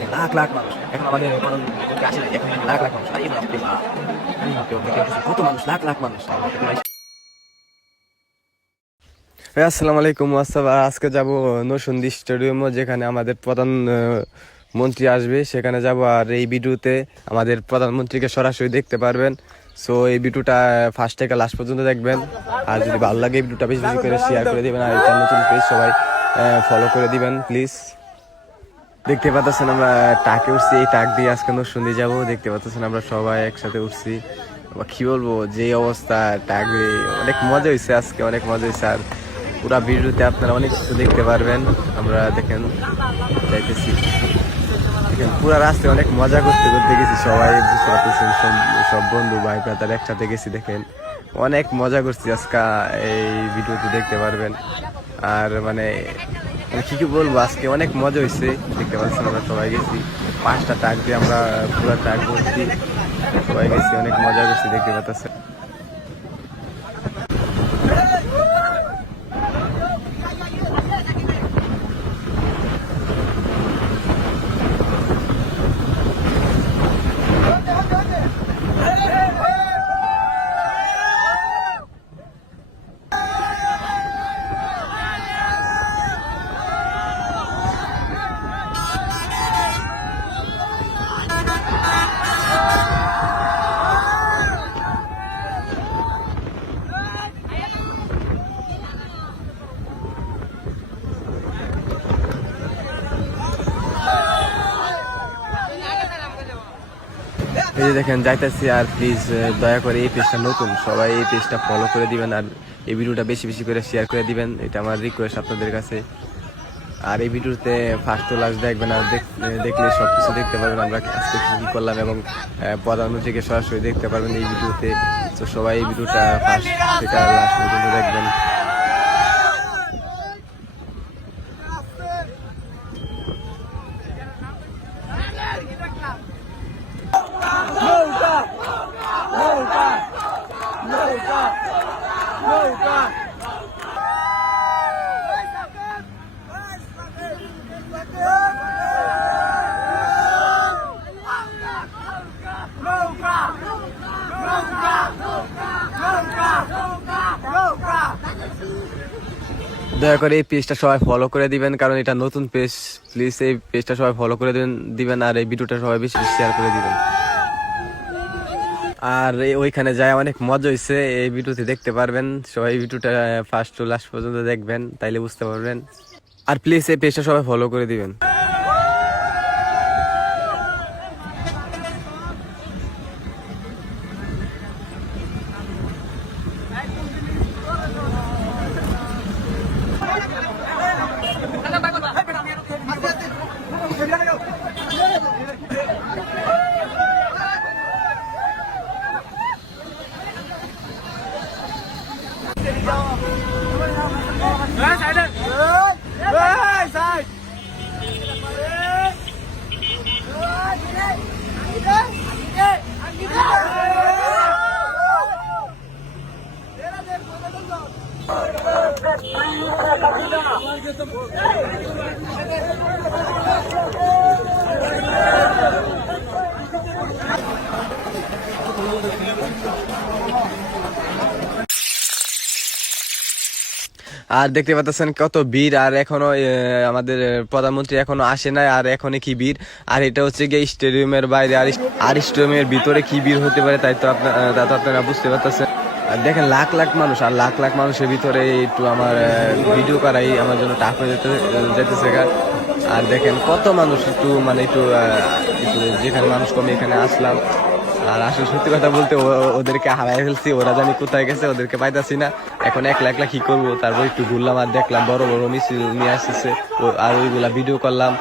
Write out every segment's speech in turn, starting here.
দেখেন লাখ লাখ মানুষ এখন আমাদের আসে এখন লাখ লাখ মানুষ কত মানুষ লাখ লাখ মানুষ। আসসালামু আলাইকুম আজকে যাব নরসিংদী স্টেডিয়ামে, যেখানে আমাদের প্রধান মন্ত্রী আসবে, সেখানে যাব। আর এই ভিডিওতে আমাদের প্রধানমন্ত্রীকে সরাসরি দেখতে পারবেন। সো এই ভিডিওটা ফার্স্ট থেকে লাস্ট পর্যন্ত দেখবেন। আর যদি ভালো লাগে এই ভিডিওটা বেশি বেশি করে শেয়ার করে দিবেন। আর এটা নতুন পেজ, সবাই ফলো করে দিবেন প্লিজ। দেখতে পাচ্ছেন আমরা টাকে উঠছি, এই টাক দিয়ে আজকে নরসিংদী যাবো। দেখতে পাচ্ছেন আমরা সবাই একসাথে উঠছি। কি বলবো, যে অবস্থা টাক দিয়ে অনেক মজা হয়েছে আজকে, অনেক মজা হয়েছে। আর পুরা ভিডিওতে আপনারা অনেক কিছু দেখতে পারবেন। আমরা দেখেন যাইতেছি, দেখেন পুরা রাস্তায় অনেক মজা করতে করতে গেছি, সবাই বুঝতে পারতেছেন, সব বন্ধু ভাই ব্রাদার একসাথে গেছি। দেখেন অনেক মজা করছি আজকে, এই ভিডিওতে দেখতে পারবেন। আর মানে কি বলবো, আজকে অনেক মজা হয়েছে। দেখতে পাচ্ছেন আমরা সবাই গেছি, 5টা ট্রাক দিয়ে আমরা পুরো ট্রাক ভর্তি সবাই গেছি, অনেক মজা করছি। দেখতে পাচ্ছেন এই যে দেখেন যাইতেছি। আর প্লিজ দয়া করে এই পেজটা নতুন, সবাই এই পেজটা ফলো করে দিবেন। আর এই ভিডিওটা বেশি বেশি করে শেয়ার করে দিবেন, এটা আমার রিকোয়েস্ট আপনাদের কাছে। আর এই ভিডিওতে ফার্স্ট টু লাস্ট দেখবেন, আর দেখলে সব কিছু দেখতে পারবেন আমরা আজকে কী করলাম, এবং প্রধানমন্ত্রীকে সরাসরি দেখতে পারবেন এই ভিডিওতে। তো সবাই এই ভিডিওটা ফার্স্ট থেকে লাস্ট পর্যন্ত দেখবেন। দয়া করে এই পেজটা সবাই ফলো করে দিবেন, কারণ এটা নতুন পেজ। প্লিজ এই পেজটা সবাই ফলো করে দিবেন। আর এই ভিডিওটা সবাই বেশি বেশি শেয়ার করে দিবেন। আর ওইখানে যায় অনেক মজা হয়েছে, এই ভিডিওতে দেখতে পারবেন। সবাই ভিডিওটা ফার্স্ট টু লাস্ট পর্যন্ত দেখবেন, তাইলে বুঝতে পারবেন। আর প্লিজ এই পেজটা সবাই ফলো করে দিবেন। আর দেখতে পাচ্ছেন কত ভিড়। আর এখনো আমাদের প্রধানমন্ত্রী এখনো আসে নাই, আর এখনো কি ভিড়। আর এটা হচ্ছে গিয়ে স্টেডিয়ামের বাইরে, আর স্টেডিয়ামের ভিতরে কি ভিড় হতে পারে তাই তো আপনারা বুঝতে পারতেছেন। আর দেখেন লাখ লাখ মানুষ, আর লাখ লাখ মানুষের ভিতরে একটু আমার ভিডিও করাই আমার জন্য টাফ হয়ে যেতেছে। আর দেখেন কত মানুষ, একটু মানে একটু যেখানে মানুষ কমে এখানে আসলাম। আর আসলে সত্যি কথা বলতে ওদেরকে হারাই ফেলছি, ওরা জানি কোথায় গেছে, ওদেরকে পাইতাছি না। এখন একলা একলা কি করবো, তারপর একটু ঘুরলাম আর দেখলাম বড় বড় মিছিল নিয়ে আসতেছে, আর ওইগুলা ভিডিও করলাম।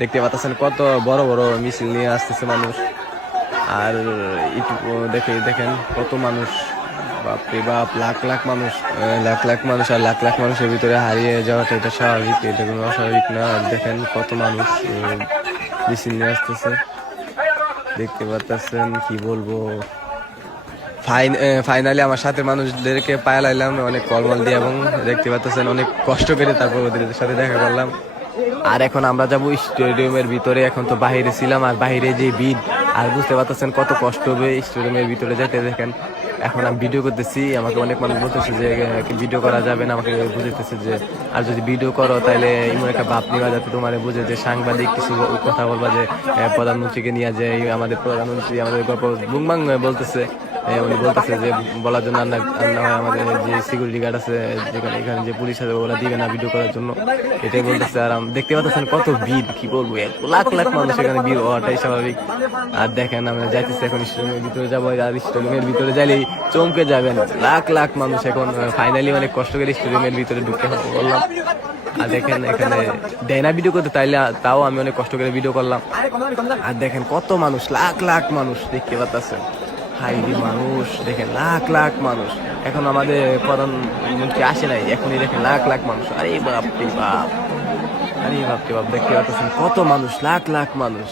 দেখতে পাচ্ছেন কত বড় বড় মিছিল নিয়ে আসতেছে মানুষ। আর একটু দেখেন কত মানুষ, বাপরে বাপ, লাখ লাখ মানুষ, লাখ লাখ মানুষ। আর লাখ লাখ মানুষের ভিতরে হারিয়ে যাওয়াটা এটা স্বাভাবিক, এটা কোনো অস্বাভাবিক না। আর দেখেন কত মানুষ মিছিল নিয়ে আসতেছে, দেখতে পাচ্ছেন। কি বলবো, ফাইনালি আমার সাথে মানুষদেরকে পায়া লাইলাম অনেক কলমল দিয়ে, এবং দেখতে পাচ্ছেন অনেক কষ্ট করে তারপর ওদের সাথে দেখা করলাম। আর এখন আমরা যাব স্টেডিয়ামের ভিতরে। এখন তো বাইরে ছিলাম, আর বাইরে যে ভিড়, আর বুঝতে পারতেছেন কত কষ্ট হবে স্টেডিয়ামের ভিতরে যেতে। দেখেন এখন আমি ভিডিও করতেছি, আমাকে অনেক মানুষ বলতেছে যে ভিডিও করা যাবে না, আমাকে বুঝতেছে যে আর যদি ভিডিও করো তাহলে এমন একটা ভাব নেওয়া যাতে তোমার বুঝে যে সাংবাদিক কিছু কথা বলবা যে প্রধানমন্ত্রীকে নিয়ে যে আমাদের প্রধানমন্ত্রী আমাদের গল্প বুংবাং বলতেছে। উনি বলতেছে যে বলার জন্য আর না হয় আমাদের যে সিকিউরিটি গার্ড আছে যেখানে এখানে যে পুলিশ আছে ওরা দিবে না ভিডিও করার জন্য, এটাই বলতেছে। আর দেখতে পাচ্ছেন কত ভিড়, কি বলবো, লাখ লাখ মানুষ এখানে ভিড় হওয়াটাই স্বাভাবিক। আর দেখেন আমরা যাইতেছি এখন স্টেডিয়ামের ভিতরে যাবো, আর স্টেডিয়ামের ভিতরে যাইলেই চমকে যাবেন, লাখ লাখ মানুষ। এখন ফাইনালি অনেক কষ্ট করে স্টেডিয়ামের ভিতরে ঢুকতে বললাম। আর দেখেন এখানে দেয় না ভিডিও করতে, তাইলে তাও আমি অনেক কষ্ট করে ভিডিও করলাম। আর দেখেন কত মানুষ, লাখ লাখ মানুষ দেখতে পাচ্ছেন, হাইরি মানুষ দেখেন, লাখ লাখ মানুষ। এখন আমাদের প্রধানমন্ত্রী আসে নাই, এখনই দেখেন লাখ লাখ মানুষ। আরে বাপ রে বাপ, আরে বাপ রে বাপ, দেখতে পাচ্ছেন কত মানুষ, লাখ লাখ মানুষ।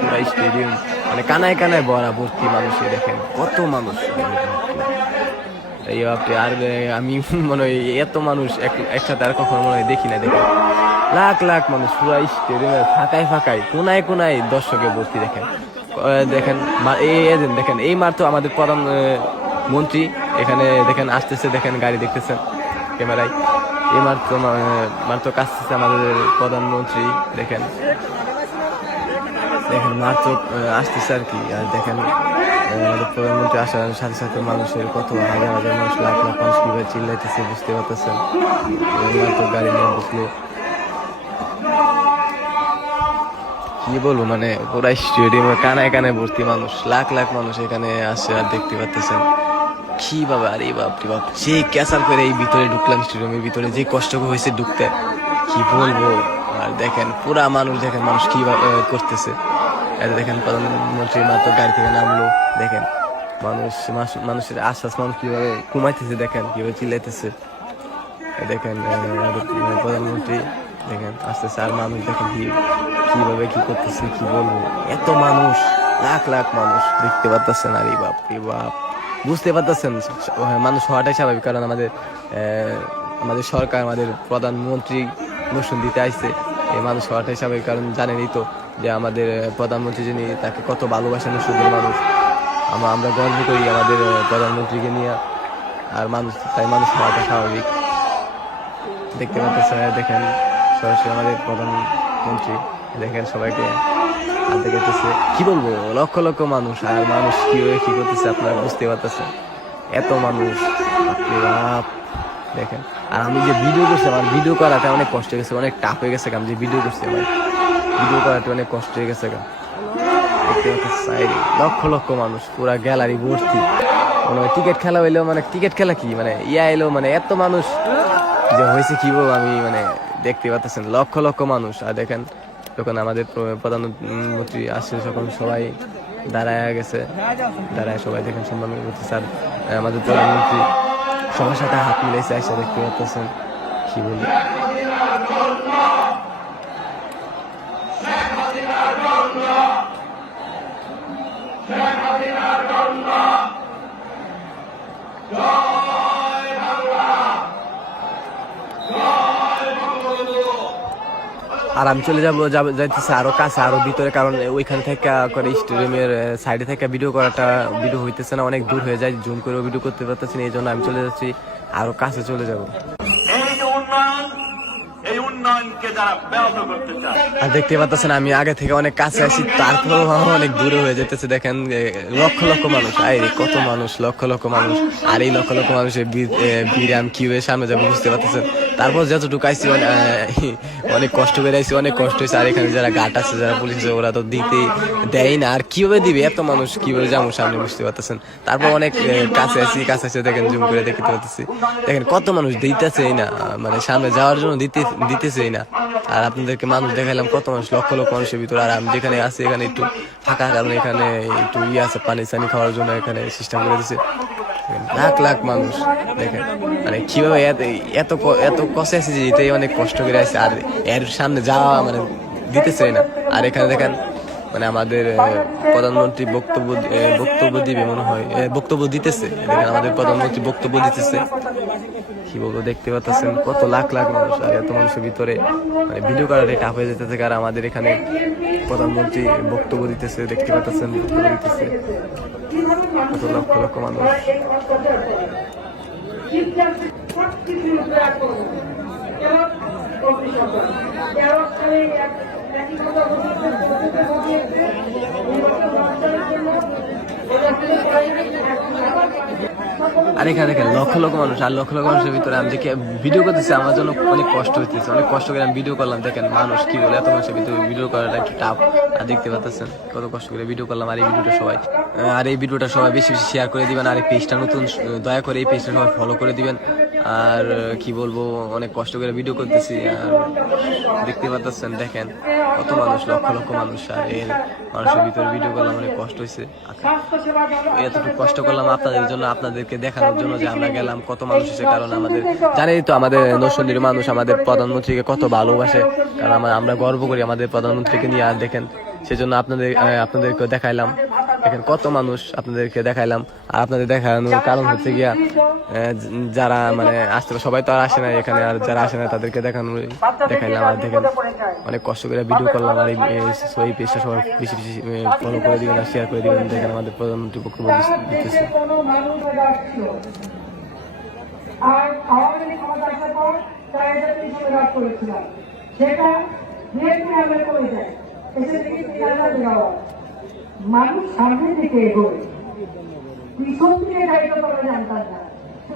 পুরো স্টেডিয়াম মানে কানায় কানায় ভরা ভর্তি মানুষে, দেখেন কত মানুষ। এই বাপরে, আর আমি মনে হয় এত মানুষ একসাথে আর কখনো মনে হয় দেখি না। দেখেন লাখ লাখ মানুষ পুরো স্টেডিয়ামের ফাঁকায় ফাঁকায় কোনায় কোনায় দর্শকে ভর্তি। দেখেন দেখেন দেখেন এই মাত্র আমাদের প্রধান মন্ত্রী এখানে দেখেন আসতেছে, দেখেন গাড়ি দেখতেছেন ক্যামেরায়, এই মাত্র কাছতেছে আমাদের প্রধানমন্ত্রী। দেখেন দেখেন মাত্র আসতেছে আর কি। আর দেখেন আমাদের প্রধানমন্ত্রী আসার সাথে সাথে মানুষের কত হাজার হাজার মানুষ, লাখ লাখ মানুষ কিভাবে চিল্লাইতেছে বুঝতে পারতেছেন। মাত্র গাড়ি নিয়ে বসলো, কি বলবো, মানে পুরা স্টেডিয়ামে কানায় কানায় ভর্তি মানুষ, লাখ লাখ মানুষ এখানে আসে। আর দেখতে পাচ্ছেন কি বাবা, আরে বাপ রে বাপ, যে ক্যাসাল করে এই ভিতরে ঢুকলাম স্টেডিয়ামের ভিতরে, যে কষ্ট হয়েছে ঢুকতে, কি বলবো। আর দেখেন পুরা মানুষ, দেখেন মানুষ কি করতেছে। দেখেন প্রধানমন্ত্রী মাত্র গাড়ি থেকে নামলো, দেখেন মানুষের আশ্বাস, মানুষ কিভাবে ঘুমাইতেছে, দেখেন কিভাবে চিল্লাইতেছে। দেখেন প্রধানমন্ত্রী দেখেন আসতেছে, আর মানুষ দেখেন কিভাবে কি করতেছে, কি বলবো, এত মানুষ, লাখ লাখ মানুষ দেখতে পাচ্ছেন। আরে বাপ রে বাপ, বুঝতে পারতেছেন মানুষ হওয়াটাই স্বাভাবিক, কারণ আমাদের সরকার, আমাদের প্রধানমন্ত্রী মোশন দিতে আসছে, এই মানুষ হওয়াটাই স্বাভাবিক। কারণ জানেনই তো যে আমাদের প্রধানমন্ত্রী যিনি, তাকে কত ভালোবাসেন সুন্দর মানুষ। আমরা গর্ব করি আমাদের প্রধানমন্ত্রীকে নিয়ে, আর তাই মানুষ হওয়াটা স্বাভাবিক। দেখতে পাচ্ছেন দেখেন সরাসরি আমাদের প্রধানমন্ত্রী, দেখেন সবাইকে হাতে গেতেছে, কি বলবো, লক্ষ লক্ষ মানুষ। আর মানুষ কিভাবে কি করতেছে আপনারা বুঝতে পারতেছেন, এত মানুষ দেখেন। আর আমি যে ভিডিও করছি, আমার ভিডিও করাটা অনেক কষ্ট হয়ে গেছে, অনেক টাফ হয়ে গেছে। আমি যে ভিডিও করছি, আমার ভিডিও করাটা অনেক কষ্ট হয়ে গেছে। দেখতে পাচ্ছেন লক্ষ লক্ষ মানুষ, পুরা গ্যালারি ভর্তি। মানে টিকিট খেলা হইলেও, মানে টিকিট খেলা কি মানে এলো, মানে এত মানুষ যে হয়েছে কি বলবো আমি, মানে দেখতে পাচ্ছেন লক্ষ লক্ষ মানুষ। আর দেখেন যখন আমাদের প্রধানমন্ত্রী আসছে, যখন সবাই দাঁড়ায় গেছে, দাঁড়ায় সবাই দেখেন সম্মান করতেছে। আর আমাদের প্রধানমন্ত্রী সবার সাথে হাত মিলাইছে, এসে দেখতে পাচ্ছেন, কি বলি। আর আমি চলে যাইতেছি আরো কাছে, আরো ভিতরে, কারণ ওইখান থেকে করে স্টেডিয়ামের সাইডে থেকে ভিডিও হইতেছে না, অনেক দূর হয়ে যায়, জুম করে ভিডিও করতে পারতেছি না, এই জন্য আমি চলে যাচ্ছি আরো কাছে চলে যাব। আর দেখতে পাচ্ছেন আমি আগে থেকে অনেক কাছে আছি, তারপরেও অনেক দূরে হয়ে যেতেছে। দেখেন লক্ষ লক্ষ মানুষ, কত মানুষ, লক্ষ লক্ষ মানুষ। আর এই লক্ষ লক্ষ মানুষের ভিড়ে আমি কিভাবে সামনে যাবো বুঝতে পারতেছেন। তারপর যতটুকু আইসি অনেক কষ্ট করে আইসি, অনেক কষ্ট হয়েছে। আর এখানে যারা গার্ড আছে, যারা পুলিশ আছে, ওরা তো দিতে দেয় না। আর কিভাবে দিবে, এত মানুষ কিভাবে যাবো সামনে বুঝতে পারতেছেন। তারপর অনেক কাছে আসি দেখেন, জুম করে দেখতে পারতেছি, দেখেন কত মানুষ দিতেছেই না, মানে সামনে যাওয়ার জন্য দিতেছেই না। আর আপনাদেরকে মানুষ দেখাইলাম কত মানুষ, লক্ষ লক্ষ মানুষের ভিতরে। আর আমি যেখানে আছি এখানে একটু ফাঁকা, কারণ এখানে একটু আছে, পানি খাওয়ার জন্য এখানে সিস্টেম করে দিচ্ছে। লাখ লাখ মানুষ দেখেন, মানে কিভাবে এত এত কষ্টে আছে যে এটাই অনেক কষ্ট করে আছে। আর এর সামনে যাওয়া মানে দিতেছে না। আর এখানে দেখেন মানে আমাদের প্রধানমন্ত্রী বক্তব্য দিবে মনে হয়, বক্তব্য দিতেছে। দেখেন আমাদের প্রধানমন্ত্রী বক্তব্য দিতেছে। কি বলবো, দেখতে পাচ্ছেন কত লাখ লাখ মানুষ, আর এত মানুষের ভিতরে মানে ভিডিও করার টাফ হয়ে যেতেছে। আর আমাদের এখানে প্রধানমন্ত্রী বক্তব্য দিতেছে, দেখতে পাচ্ছেন বক্তব্য দিতেছে, কত লক্ষ লক্ষ মানুষ। আর এখানে দেখেন লক্ষ লক্ষ মানুষ, আর লক্ষ লক্ষ মানুষের ভিতরে আমি যে ভিডিও করতেছি, আমার জন্য অনেক কষ্ট হইতেছে, অনেক কষ্ট করে আমি ভিডিও করলাম। দেখেন মানুষ কি বলে, এত মানুষের ভিতরে ভিডিও করাটা একটু টাফ। আর দেখতে পাচ্ছেন কত কষ্ট করে ভিডিও করলাম। আর এই ভিডিওটা সবাই বেশি বেশি শেয়ার করে দিবেন। আর এই পেজটা নতুন, দয়া করে এই পেজটা সবাই ফলো করে দিবেন। আর কি বলবো, অনেক কষ্ট করে ভিডিও করতেছি। আর দেখতে পাচ্ছেন দেখেন কত মানুষ, লক্ষ লক্ষ মানুষ। আর এর মানুষের ভিতরে ভিডিও করলাম, অনেক কষ্ট হয়েছে। এতটুকু কষ্ট করলাম আপনাদের জন্য, আপনাদেরকে দেখানোর জন্য যে আমরা গেলাম, কত মানুষ এসে। কারণ আমাদের জানেই তো আমাদের নরসিংদীর মানুষ আমাদের প্রধানমন্ত্রীকে কত ভালোবাসে, কারণ আমরা গর্ব করি আমাদের প্রধানমন্ত্রীকে নিয়ে। আর দেখেন সেজন্য আপনাদেরকে দেখাইলাম, দেখেন কত মানুষ আপনাদেরকে দেখাইলাম। আর আপনাদের দেখানোর কারণ হচ্ছে গিয়া যারা মানে আসতে সবাই তো আর আসে না এখানে, আর যারা আসে না তাদেরকে দেখাইলাম। আর দেখেন অনেক কষ্ট করে ভিডিও করলাম। আর এই পেজটা সবাই বেশি বেশি ফলো করে দিবেন আর শেয়ার করে দিবেন। দেখেন আমাদের প্রধানমন্ত্রী বক্তব্য দিতেছে। মানুষ সামনের দিকে এগোয়, পিছন দিকে দায়িত্ব করা জানতাম না।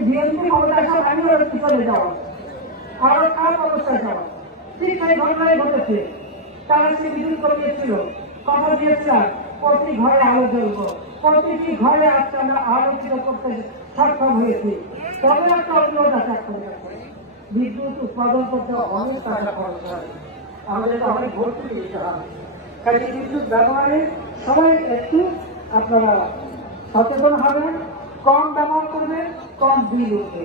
বিএনপি ক্ষমতা আসা আমি ওরা পিছনে যাওয়া, আরো খারাপ অবস্থা যাওয়া, ঠিক সেই ঘটনায় ঘটেছে। তারা সে বিদ্যুৎ করিয়েছিল, কথা দিয়েছিলাম প্রতি ঘরে আলো জ্বলব, প্রতিটি ঘরে আজকে আমরা আলোচিত করতে সক্ষম হয়েছি। তবে একটা অনুরোধ আছে, বিদ্যুৎ উৎপাদন করতে অনেক টাকা খরচ হয়, আমাদের অনেক ভর্তি দিতে হবে। কাজে বিদ্যুৎ ব্যবহারে সবাই একটু আপনারা সচেতন হবেন, কম ব্যবহার করবেন, কম বিল উঠবে।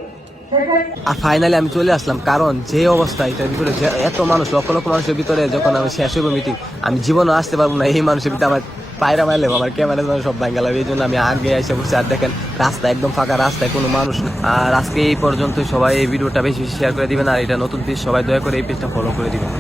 আর ফাইনালি আমি চলে আসলাম, কারণ যে অবস্থা এটার ভিতরে এত মানুষ, লক্ষ লক্ষ মানুষের ভিতরে যখন আমি শেষ হইব মিটিং, আমি জীবনে আসতে পারবো না। এই মানুষের ভিতরে আমার পায়রা মারলে আমার ক্যামেরা সব ভাঙা লাগবে, এই জন্য আমি আগে এসে বসে। আর দেখেন রাস্তা একদম ফাঁকা, রাস্তায় কোনো মানুষ না। আর আজকে এই পর্যন্ত সবাই এই ভিডিওটা বেশি বেশি শেয়ার করে দিবেন। আর এটা নতুন পেজ, সবাই দয়া করে এই পেজটা ফলো করে দিবেন।